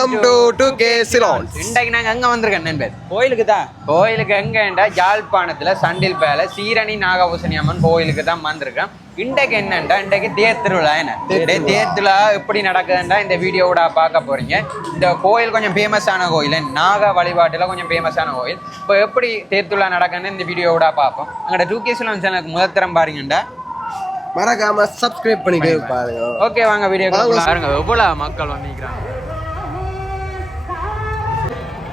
Welcome to to K சிலான்ஸ் இன்றைக்கு நாங்கள் எங்கே வந்திருக்கேன் நண்பர் கோயிலுக்கு தான். கோயிலுக்கு எங்கேண்டா யாழ்ப்பாணத்தில் சண்டில் பேல சீரணி நாகபூசணி அம்மன் கோயிலுக்கு தான் வந்திருக்கேன் இன்றைக்கு என்னண்டா இன்றைக்கு தேர் திருவிழா என்ன? தேர் தேர் திருவிழா எப்படி நடக்குதுன்றா இந்த வீடியோவோட பார்க்க போறீங்க. இந்த கோயில் கொஞ்சம் ஃபேமஸான கோயில் நாக வழிபாட்டில் கொஞ்சம் ஃபேமஸான கோயில். இப்போ எப்படி தேர் திருவிழா நடக்குதுன்னு இந்த வீடியோவோட பார்ப்போம். அங்கட டூ கே சிலம் சேனலுக்கு முதல் தரம் பாருங்கண்டா. மறக்காம சப்ஸ்கிரைப் பண்ணிக்க பாருங்க. ஓகே வாங்க வீடியோ. பாருங்க எவ்வளோ மக்கள் வந்திருக்கிறாங்க.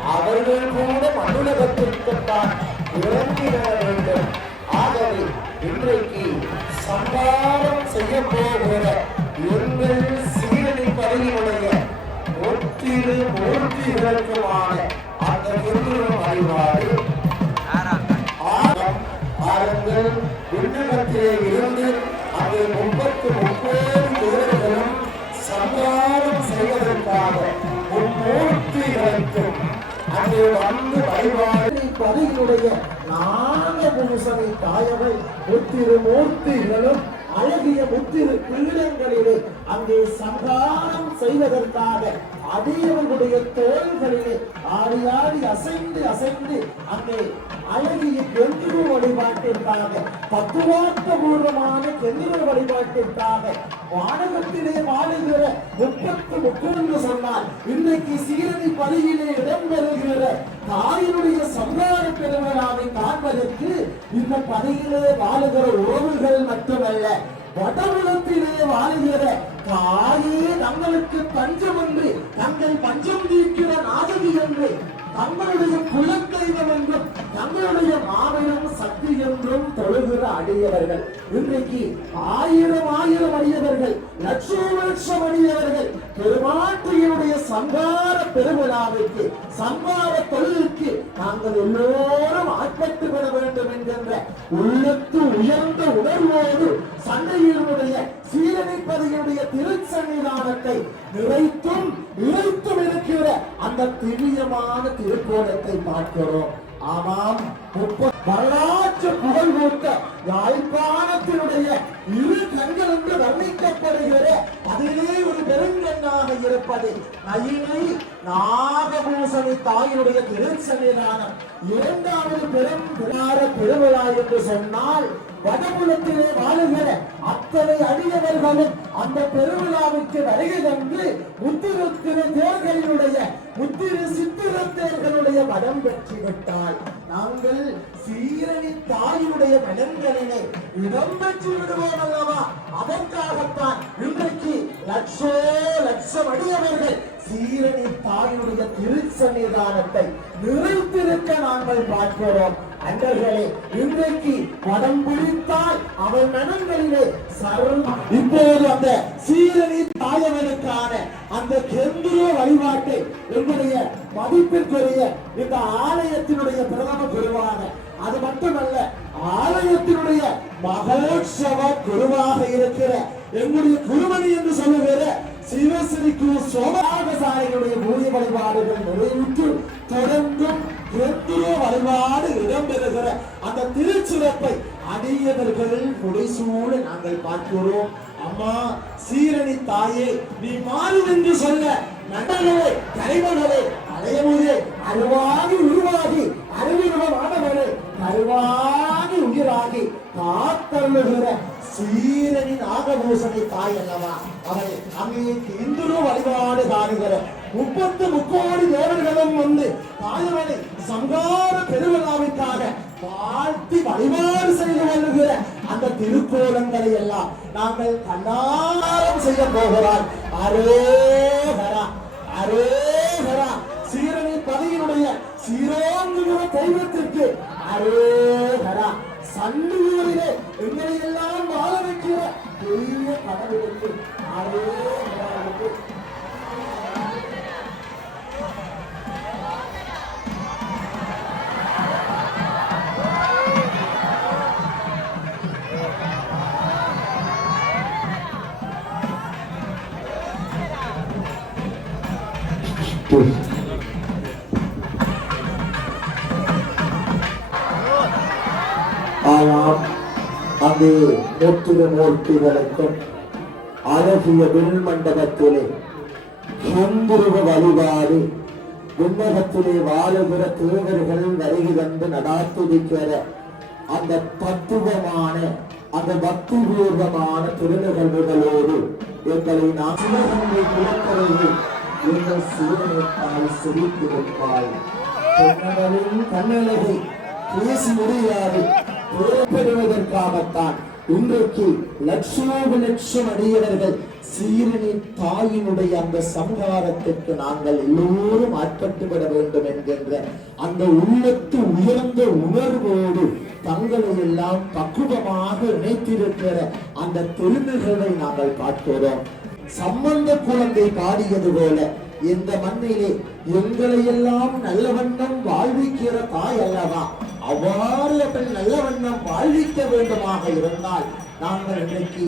அவர்கள் கூட மண்ணுலகத்திற்குத்தான் இறங்கி வேண்டும். ஆகவே இன்றைக்கு சம்பாரம் செய்ய போகிற எங்கள் சீரணி பதவியுடைய ஒற்றிரு மூர்த்திகளுக்குமான அந்த குருவின் அறிவாறு ஆரம் ஆரங்கள் விண்ணகத்திலே இருந்து அது முப்பத்து முப்பது தேவர்களும் சம்பாரம் செய்வதற்காக மும்மூர்த்திகளுக்கும் அது வந்து வழிபாடு. பதிலுடைய நான்கு பூசணி தாயவை முத்திரு மூர்த்திகளும் அழகிய முத்திரு பீடங்களிலே அங்கே சங்காரம் செய்வதற்காக அடியவர்களுடைய தோள்களிலே ஆடி ஆடி அசைந்து அசைந்து அங்கே அழகிய கெந்திரு வழிபாட்டிற்காக தத்துவார்த்த பூர்வமான கெந்திரு வழிபாட்டிற்காக வானகத்திலே வாழுகிற முப்பத்து என்று சொன்னால் இன்றைக்கு சீரணி பலியிலே இடம்பெறுகிற தாயினுடைய சம்ஹார பெருமராவை காண்பதற்கு இந்த பலியிலே வாழுகிற உறவுகள் மட்டுமல்ல வடபுலத்திலே வாழுகிற தாயே தங்களுக்கு பஞ்சமின்றி தங்கள் பஞ்சம் தீர்க்கிற நாதகி என்று தங்களுடைய குலதெய்வம் என்றும் தங்களுடைய மாபெரும் சக்தி என்றும் தொழுகிற அடியவர்கள் இன்றைக்கு ஆயிரம் ஆயிரம் அடியவர்கள் லட்சம் லட்சம் அடியவர்கள் பெருமாட்டியினுடைய சங்கார பெருவிழாவிற்கு சங்கார தொழிலுக்கு நாங்கள் எல்லோரும் ஆட்பட்டு விட வேண்டும் என்கின்ற உள்ளத்து உயர்ந்த உணர்வோடு சண்டையினுடைய சீரணிப்பதியுடைய திருச்சன்னிதானத்தை நிறைத்தும் நிறைத்தும் இருக்கிற அந்த திவ்யமான திருக்கோணத்தை பார்க்கிறோம். ஆமாம் வரலாற்று புகழ் கொடுத்த யாழ்ப்பாணத்தினுடைய இரு கண்கள் என்று வர்ணிக்கப்படுகிற அதிலே ஒரு பெருங்கண்ணாக இருப்பது நயினை நாகபூசணி தாயினுடைய திருச்சன்னிதானம். இரண்டாவது பெரும் விழார என்று சொன்னால் வடபுலத்திலே வாழுகிற அத்தனை அடியவர்களும் அந்த பெருவிழாவுக்கு வருகை தந்து முத்திரு திரு தேர்களினுடைய முத்திரு சித்திர தேர்களுடைய வடம் பெற்று விட்டால் நாங்கள் சீரணி தாயினுடைய மனங்களிலே இடம் பெற்று விடுவோம் அல்லவா? அதற்காகத்தான் இன்றைக்கு லட்சோ லட்சம் அடியவர்கள் சீரணி தாயினுடைய திருச்சன்னிதானத்தை நிறைத்திருக்க நாங்கள் பார்க்கிறோம். அன்பர்களே இன்றைக்கு படம் பிடித்தால் அவன் மனங்களிலே சர்வ இப்போது அந்த சீரணி தாயவனுக்கான அந்த கெந்திரிய வழிபாட்டை என்னுடைய மதிப்பிற்குரிய இந்த ஆலயத்தினுடைய பிரதம குருவாக அது மட்டுமல்ல ஆலயத்தினுடைய மகோத்சவ குருவாக இருக்கிற எங்களுடைய குருமணி என்று சொல்லுகிற சிவஸ்ரீக்கு சோமராகசாரிகளுடைய பூஜை வழிபாடுகள் நிறைவுற்று தொடர்ந்தும் எந்திரோ வழிபாடு இடம்பெறுகிற அந்த திருச்சிறப்பை அடியவர்கள் முடிசூட நாங்கள் பார்க்கிறோம். அம்மா சீரணி தாயே நீ மாறு என்று சொல்ல. நண்டகளே கரைமகளே அலையமுதே அருவாகி உருவாகி அறிவினமானவளே கருவாகி உயிராகி காத்தள்ளுகிற சீரணி நாகபூசணி தாய் அல்லவா? அவளை அங்கே இந்துரு வழிபாடு காணுகிற முப்பத்து முக்கோடி தேவர்களும் வந்து தாயவனை சங்கார பெருவிழாவிற்காக வாழ்த்தி வழிபாடு செய்து வருகிற அந்த திருக்கோலங்களை எல்லாம் நாங்கள் கண்ணாரம் செய்ய போகிறார். அரேகரா அரேகரா சீரணி பதவியினுடைய சீரோங்குகிற தெய்வத்திற்கு அரேகரா சண்டியூரிலே எங்களை எல்லாம் வாழ வைக்கிற பெரிய கடவுளுக்கு அரேகராவுக்கு அங்கே நெற்றிரமூர்த்திகளுக்கும் அழகிய விண்மண்டபத்திலே சுந்துருவ வழிபாடு. விண்ணகத்திலே வாழுகிற தேவர்கள் வருகை வந்து நடாத்துவிக்கிற அந்த தத்துவமான அந்த பக்தி பூர்வமான திருநிகழ்வுகளோடு எங்களை நான் சிவகங்கை குலக்கரையில் எங்கள் சூழலுக்காய் சிரித்திருப்பாய். பெண்ணகளின் கண்ணழகை பேசி முடியாது பெறுவதற்காகத்தான் இன்றைக்கு லட்சோக லட்சம் அடியவர்கள் சீரணி தாயினுடைய அந்த சம்ஹாரத்திற்கு நாங்கள் எல்லோரும் ஆட்பட்டுவிட வேண்டும் என்கின்ற அந்த உள்ளத்து உயர்ந்த உணர்வோடு தங்களை எல்லாம் பக்குவமாக இணைத்திருக்கிற அந்த திருநிகழ்வை நாங்கள் பார்க்கிறோம். சம்பந்த குழந்தை பாடியது போல இந்த மண்ணிலே எங்களை எல்லாம் நல்ல வண்ணம் வாழ்விக்கிற தாய் அல்லவா? அவ்வாறு அவள் நல்ல வண்ணம் வாழ்விக்க வேண்டுமாக இருந்தால் நாங்கள் இன்றைக்கு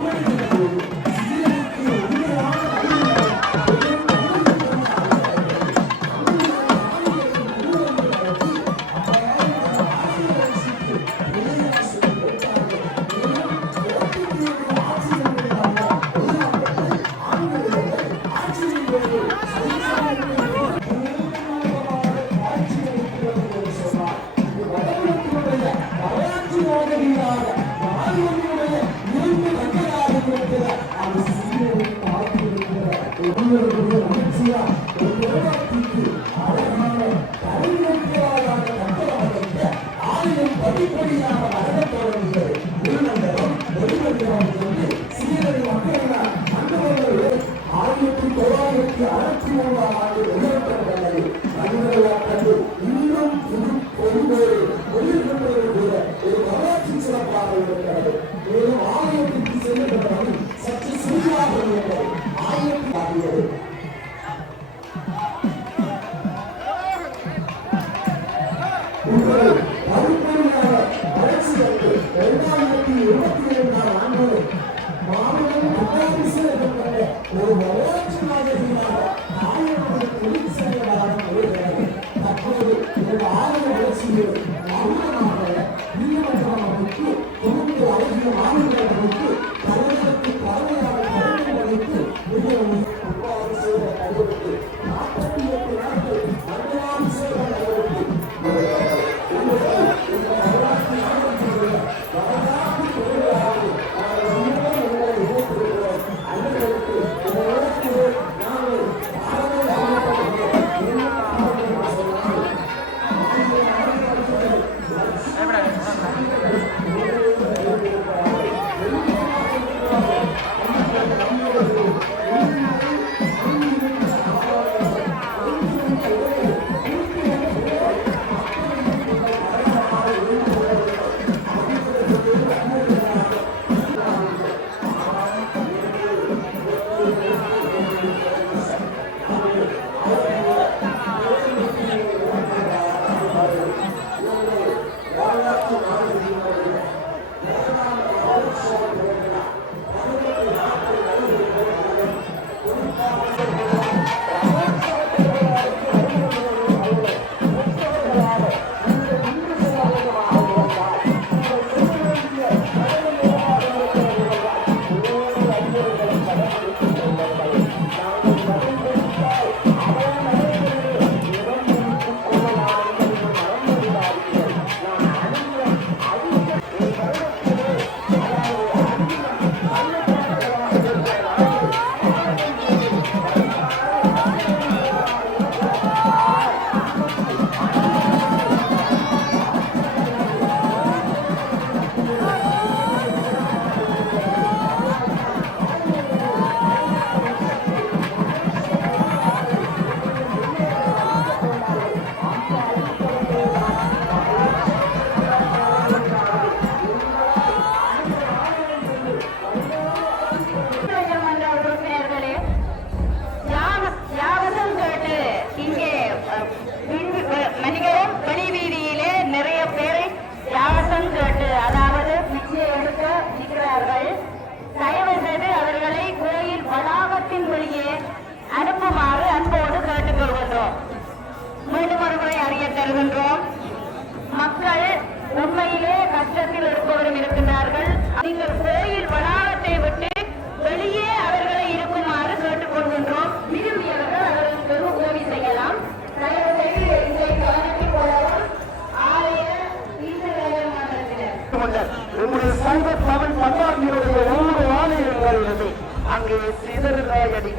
Ouro,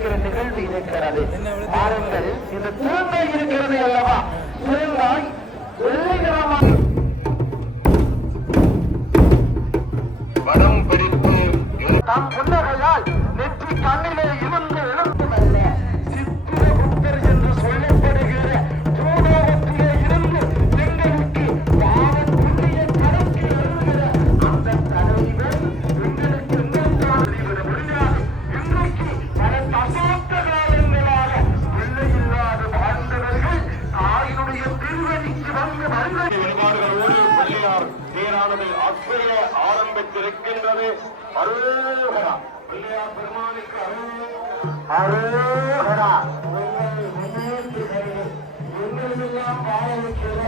அடிக்கிற நிகழ்வு இருக்கிறது. பாருங்கள் இந்த தேங்காய் இருக்கிறது அல்லவா? தேங்காய் வெள்ளை நிறமாக வடம் பிரித்து தம் புன்னகையால் நெற்றி கண்ணிலே ஆரம்பித்திருக்கின்றது அருள்கரா பிள்ளையா பெருமானுக்கு அருள் அரோகரா. உங்கள் முன்னேற்றுகிறே எங்களெல்லாம் வாழ வைக்கிற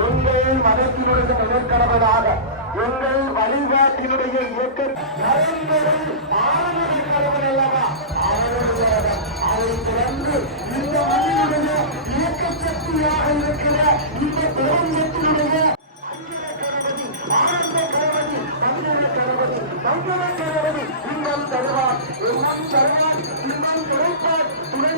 எங்கள் மதத்தினுடைய முதற்கடவுளாக எங்கள் வழிபாட்டினுடைய இயக்க नौदल केंद्रामध्ये विमान दरबार विमान दरबार विमान स्वरूपात पुणे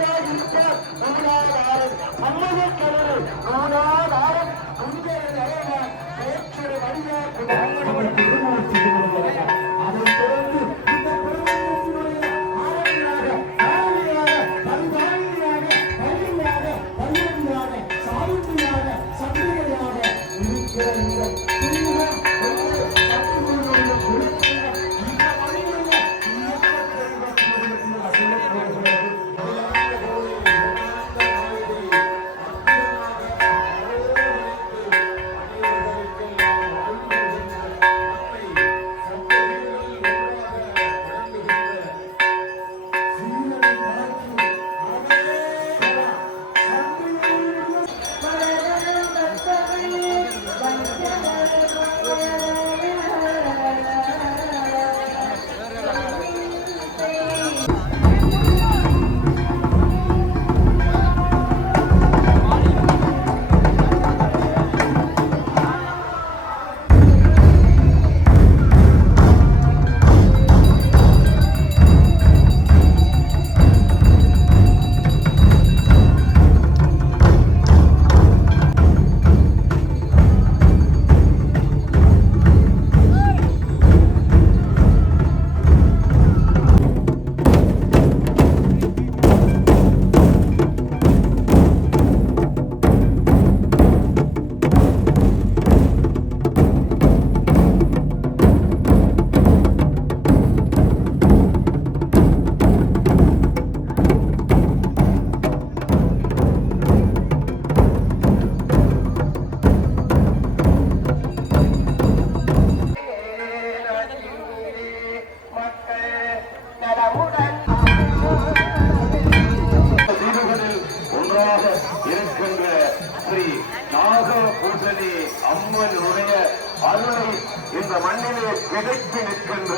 நிற்கின்ற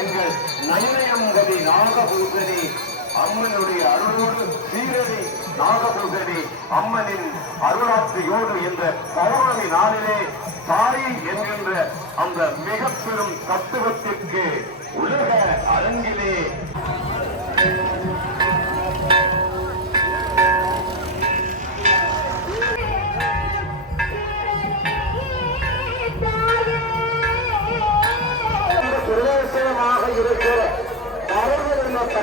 எங்கள் நயனயம்பதி நாகபூசணி அம்மனுடைய அருளோடு சீரடி நாகபூசணி அம்மனின் அருளாட்சியோடு என்ற பௌர்ணமி நாளிலே தாய் என்கின்ற அந்த மிக பெரும் தத்துவத்திற்கு உலக அரங்கிலே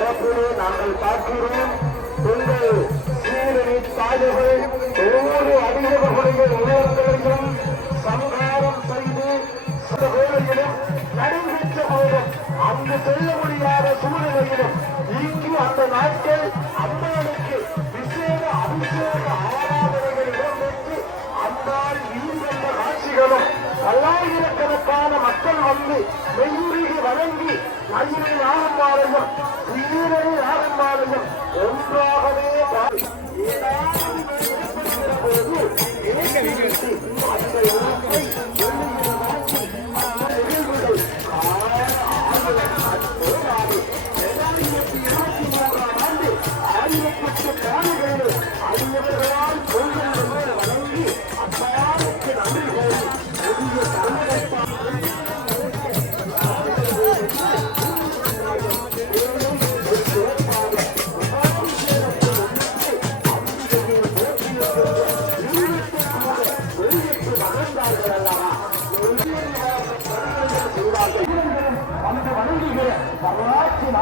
பரவலுள்ள நாங்கள் பார்க்கிறோம் உங்கள் சீரணி தாயர்கள் ஒவ்வொரு அடியவர்களுடைய உணர்வுகளையும் சமகாரம் செய்து சில நடைபெற்ற போதும் அங்கு செல்ல முடியாத சூழ்நிலையிலும் இங்கு அந்த நாட்கள் அம்மனுக்கு விசேட அபிஷேக பல்லாயிரக்கணக்கான மக்கள் வந்து மெய்யுருகி வணங்கி மயிலை நாகம்மாளையும் உயிரின் நாகம்மாளையும் ஒன்றாகவே பாடி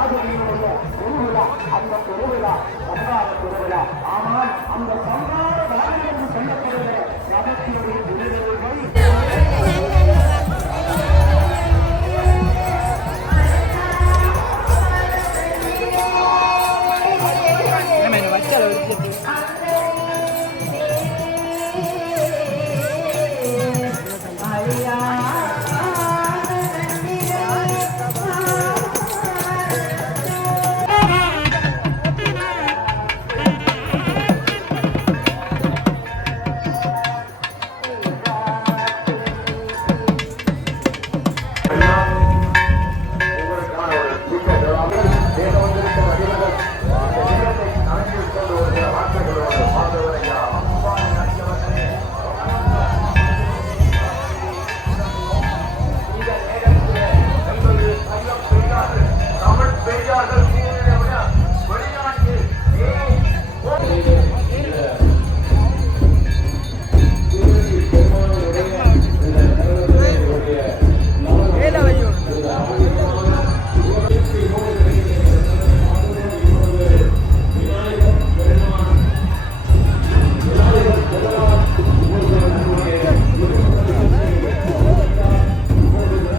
வரலாற்று நாடுகளினுடைய அந்த பெருவிழா சம்பார பெருவிழா ஆனால் அந்த சம்பார நாடு என்று சொல்லப்படுகிற ரகசியுடைய